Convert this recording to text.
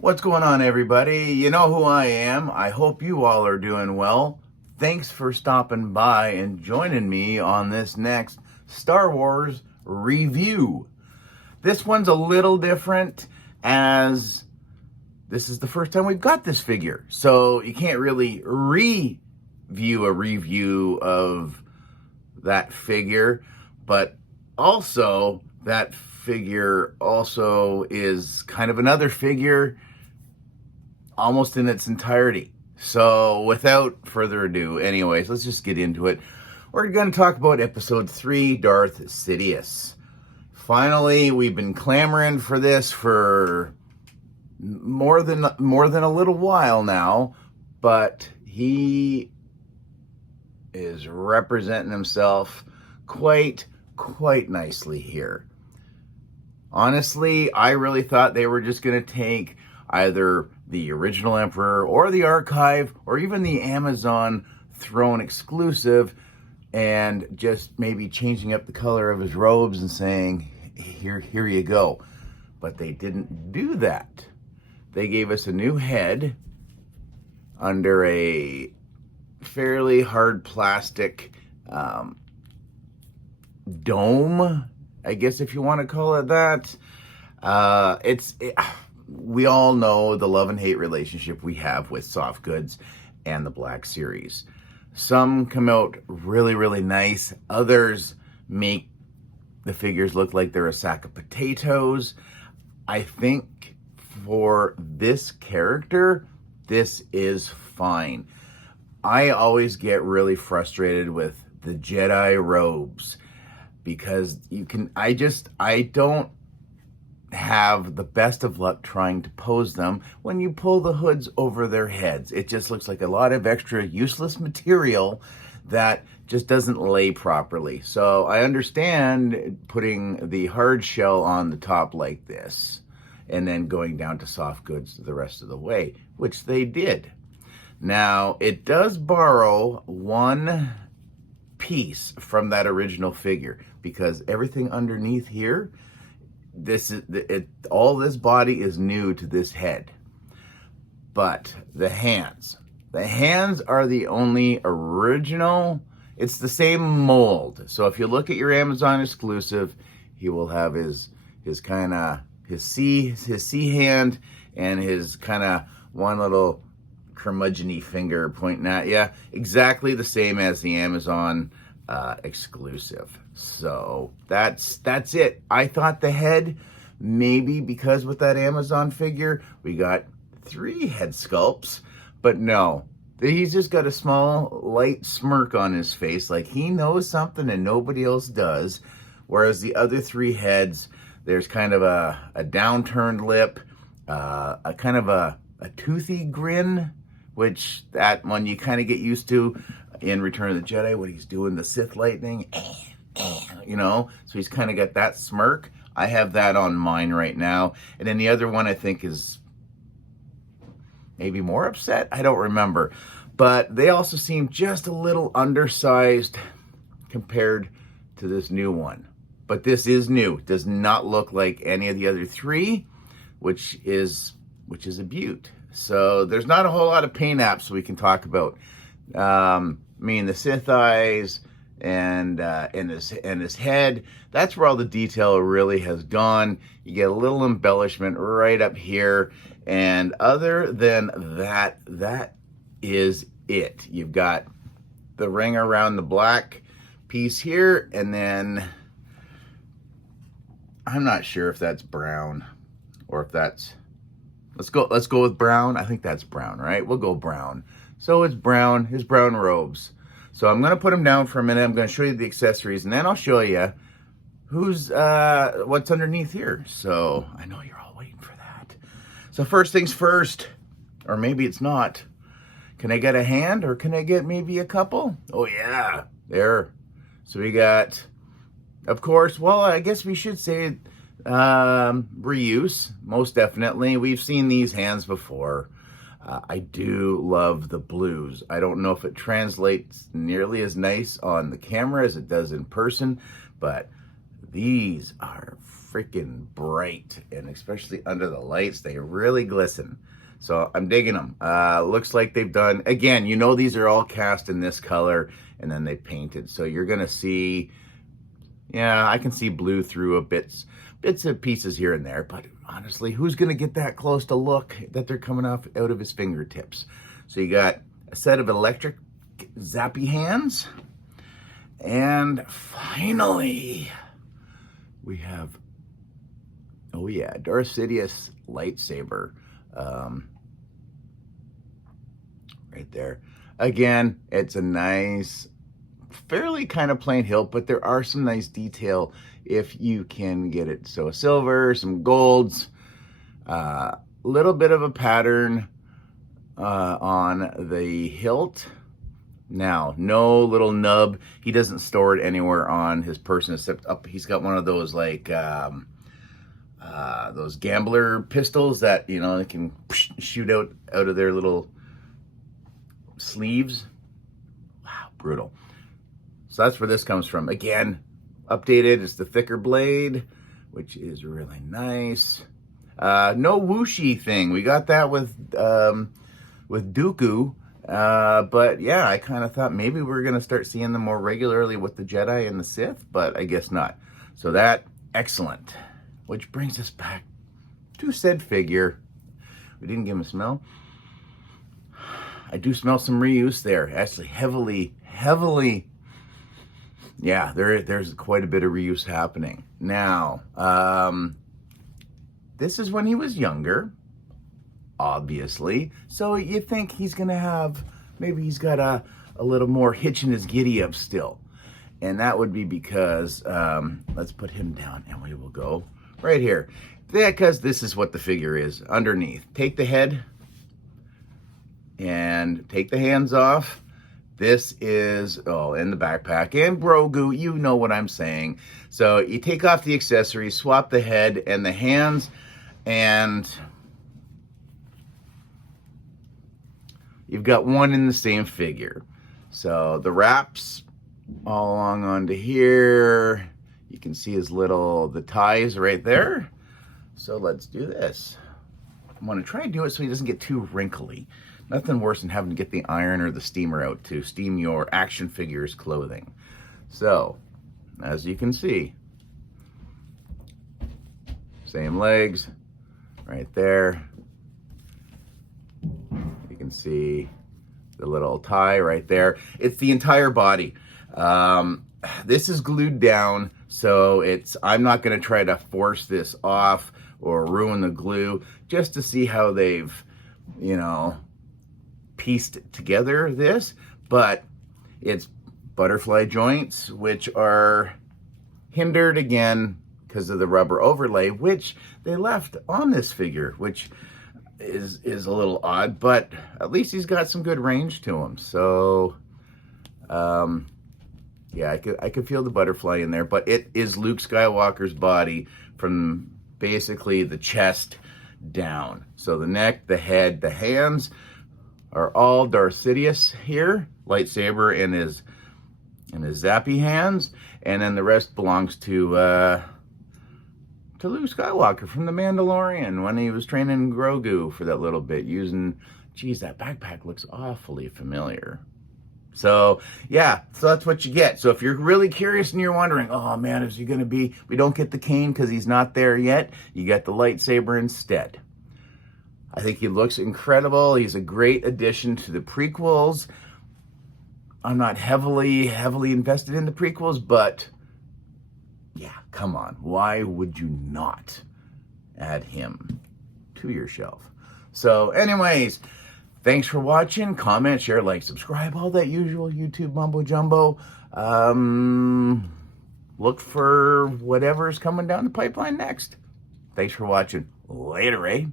What's going on, everybody? You know who I am. I hope you all are doing well. Thanks for stopping by and joining me on this next Star Wars review. This one's a little different as this is the first time we've got this figure. So you can't really review a review of that figure, but also that figure also is kind of another figure almost in its entirety. So without further ado, anyways, let's just get into it. We're going to talk about episode 3, Darth Sidious. Finally, we've been clamoring for this for more than a little while now, but he is representing himself quite nicely here. Honestly, I really thought they were just going to take either the original Emperor or the Archive or even the Amazon Throne exclusive and just maybe changing up the color of his robes and saying, here you go. But they didn't do that. They gave us a new head under a fairly hard plastic dome, I guess if you want to call it that. We all know the love and hate relationship we have with soft goods and the Black Series. Some come out really nice. Others make the figures look like they're a sack of potatoes. I think for this character, this is fine. I always get really frustrated with the Jedi robes because I don't have the best of luck trying to pose them when you pull the hoods over their heads. It just looks like a lot of extra useless material that just doesn't lay properly. So I understand putting the hard shell on the top like this and then going down to soft goods the rest of the way, which they did. Now, it does borrow one piece from that original figure because everything underneath here, all this body is new to this head. But the hands are the only original. It's the same mold. So if you look at your Amazon exclusive, he will have his C hand and his kind of one little curmudgeon-y finger pointing at you, exactly the same as the Amazon exclusive. So that's it. I thought the head, maybe because with that Amazon figure we got 3 head sculpts, but no, he's just got a small light smirk on his face like he knows something and nobody else does, whereas the other 3 heads, there's kind of a downturned lip, a kind of a toothy grin, which that one you kind of get used to in Return of the Jedi when he's doing the Sith lightning, you know, so he's kind of got that smirk. I have that on mine right now. And then the other one I think is maybe more upset. I don't remember. But they also seem just a little undersized compared to this new one. But this is new. It does not look like any of the other 3, which is a beaut. So there's not a whole lot of paint apps we can talk about. The Sith eyes and his head, that's where all the detail really has gone. You get a little embellishment right up here, and other than that, that is it. You've got the ring around the black piece here, and then I'm not sure if that's brown or if that's, let's go with brown. I think that's brown, right? We'll go brown. So it's brown, his brown robes. So I'm going to put him down for a minute. I'm going to show you the accessories, and then I'll show you what's underneath here. So I know you're all waiting for that. So first things first, or maybe it's not. Can I get a hand, or can I get maybe a couple? Oh yeah, there. So we got, of course, well, I guess we should say reuse, most definitely. We've seen these hands before. I do love the blues. I don't know if it translates nearly as nice on the camera as it does in person, but These are freaking bright, and especially under the lights, they really glisten. So I'm digging them. Looks like they've done, again, you know, these are all cast in this color and then they painted. So you're gonna see, yeah, I can see blue through a bits and pieces here and there, but honestly, who's gonna get that close to look that they're coming off out of his fingertips? So you got a set of electric zappy hands, and finally, we have, oh yeah, Darth Sidious lightsaber. Right there. Again, it's a nice, fairly kind of plain hilt, but there are some nice detail if you can get it. So silver, some golds, little bit of a pattern on the hilt. Now, no little nub. He doesn't store it anywhere on his person except up. He's got one of those like those gambler pistols that, you know, they can shoot out of their little sleeves. Wow, brutal. So that's where this comes from. Again, updated. It's the thicker blade, which is really nice. No whooshy thing. We got that with Dooku. But yeah, I kind of thought maybe we're going to start seeing them more regularly with the Jedi and the Sith, but I guess not. So that, excellent. Which brings us back to said figure. We didn't give him a smell. I do smell some reuse there. Actually, heavily. Yeah, there's quite a bit of reuse happening. Now, this is when he was younger, obviously. So you think he's going to have, maybe he's got a little more hitch in his giddy up still. And that would be because, let's put him down and we will go right here. Because this is what the figure is underneath. Take the head and take the hands off. This is, oh, in the backpack. And Grogu, you know what I'm saying. So you take off the accessories, swap the head and the hands, and you've got one in the same figure. So the wraps all along onto here. You can see the ties right there. So let's do this. I'm gonna try and do it so he doesn't get too wrinkly. Nothing worse than having to get the iron or the steamer out to steam your action figures clothing. So, as you can see, same legs right there. You can see the little tie right there. It's the entire body. This is glued down, so I'm not gonna try to force this off or ruin the glue, just to see how they've, you know, pieced together this. But it's butterfly joints, which are hindered again because of the rubber overlay, which they left on this figure, which is a little odd, but at least he's got some good range to him. So yeah, I could feel the butterfly in there, but it is Luke Skywalker's body from basically the chest down. So the neck, the head, the hands are all Darth Sidious here, lightsaber in his zappy hands, and then the rest belongs to Luke Skywalker from The Mandalorian when he was training Grogu for that little bit using, geez, that backpack looks awfully familiar. So yeah, so that's what you get. So if you're really curious and you're wondering, oh man, is he gonna be, we don't get the cane because he's not there yet, you get the lightsaber instead. I think he looks incredible. He's a great addition to the prequels. I'm not heavily invested in the prequels, but yeah, come on. Why would you not add him to your shelf? So anyways, thanks for watching. Comment, share, like, subscribe, all that usual YouTube mumbo jumbo. Look for whatever's coming down the pipeline next. Thanks for watching. Later, eh?